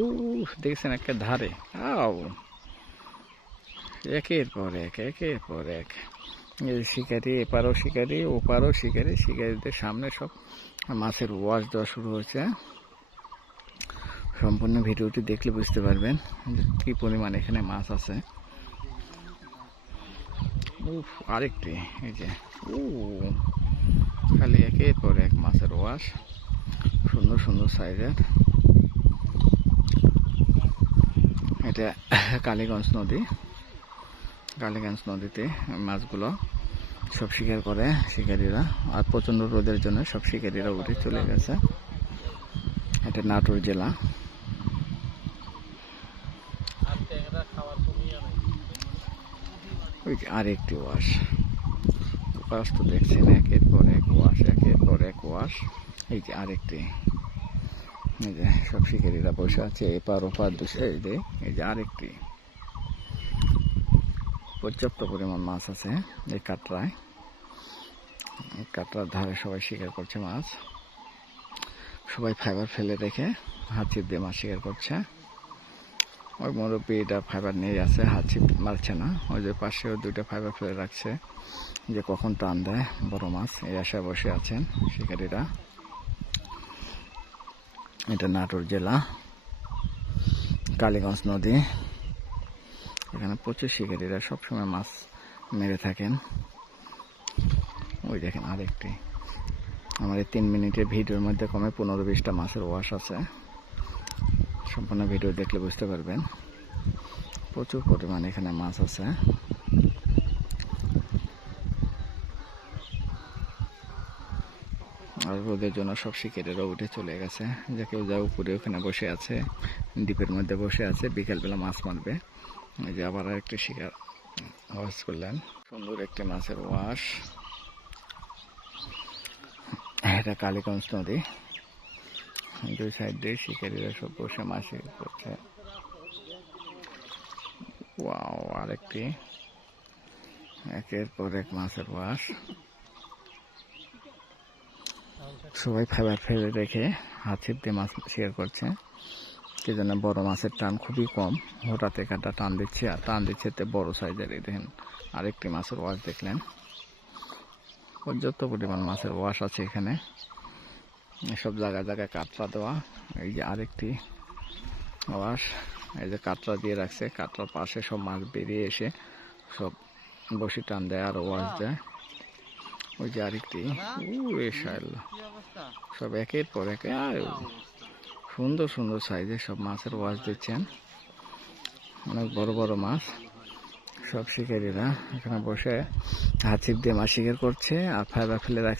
ও দেখছেন একটা ধারে আও একের পর এক একের পর এক শিকারি, এপারও শিকারি ওপারও শিকারি। শিকারিদের সামনে সব মাছের ওয়াশ দেওয়া শুরু হয়েছে। সম্পূর্ণ ভিডিওটি দেখলে বুঝতে পারবেন যে কি পরিমাণ এখানে মাছ আছে। আরেকটি এই যে খালি একের পর এক মাছের ওয়াশ, সুন্দর সুন্দর সাইজের। এটা কালীগঞ্জ নদী। কালীগঞ্জ নদীতে মাছগুলো সব শিকার করে শিকারীরা, আর প্রচণ্ড রোদের জন্য সব শিকারীরা উঠে চলে গেছে। এটা নাটোর জেলা। ওই যে আরেকটি ওয়াশ, ওয়াশ তো দেখছেন একের পর এক ওয়াশ, একের পর এক ওয়াশ। এই যে আরেকটি, এই যে সব শিকারীরা বসে আছে এপার ওপার দুশে। এই যে আরেকটি, পর্যাপ্ত পরিমাণ মাছ আছে এই কাটরায়। এই কাটরার ধারে সবাই শিকার করছে মাছ। সবাই ফাইবার ফেলে রেখে হাত ছিপ দিয়ে মাছ শিকার করছে। ওই মুরব্বীটা ফাইবার নিয়ে আছে, হাত ছিপ মারছে না। ওই যে পাশেও দুইটা ফাইবার ফেলে রাখছে যে কখন টান দেয় বড় মাছ, এই আশায় বসে আছেন শিকারীরা। এটা নাটোর জেলা, কালীগঞ্জ নদী। এখানে প্রচুর শিকারীরা সবসময় মাছ মেরে থাকেন। ওই দেখেন আরেকটি। আমার এই 3 মিনিটের ভিডিওর মধ্যে কমে 15-20টা মাছের ওয়াশ আছে। সম্পূর্ণ ভিডিও দেখলে বুঝতে পারবেন প্রচুর পরিমাণে এখানে মাছ আছে। আর রোদের জন্য সব শিকারীরা উঠে চলে গেছে। যে কেউ যা উপরে ওখানে বসে আছে, দ্বীপের মধ্যে বসে আছে, বিকালবেলা মাছ মারবে। এই যে আবার আরেকটি শিকার ওয়াশ করলেন, সুন্দর একটি মাছের ওয়াশ। এটা কালীগঞ্জ নদী। দুই সাইড দিয়ে শিকারীরা সব বসে মাছ শিকার করছে। ওয়াও, আরেকটি একের পর এক মাছের ওয়াশ। সবাই ফাইবার ফেলে রেখে হাত ছিপ দিয়ে মাছ শিকার করছে। কি জন্য বড় মাছের টান খুবই কম, হঠাৎ এখানটা টান দিচ্ছে, আর টান দিচ্ছে বড় সাইজের। এই দেখেন আরেকটি মাছের ওয়াশ দেখলেন। পর্যাপ্ত পরিমাণ মাছের ওয়াশ আছে এখানে, সব জায়গায় জায়গায় কাটরা দেওয়া। এই যে আরেকটি ওয়াশ, এই যে কাটরা দিয়ে রাখছে, কাটরার পাশে সব মাছ বেরিয়ে এসে সব বসি টান দেয় আর ওয়াশ দেয়। ওই যে আরেকটি, সব একের পর এক সুন্দর সুন্দর সাইজের সব মাছের ওয়াশ দিচ্ছেন। অনেক বড় বড় মাছ। সব শিকারীরা এখানে বসে হাত ছিপ দিয়ে মাছ শিকার করছে আর ফাইবার ফেলে রাখছে।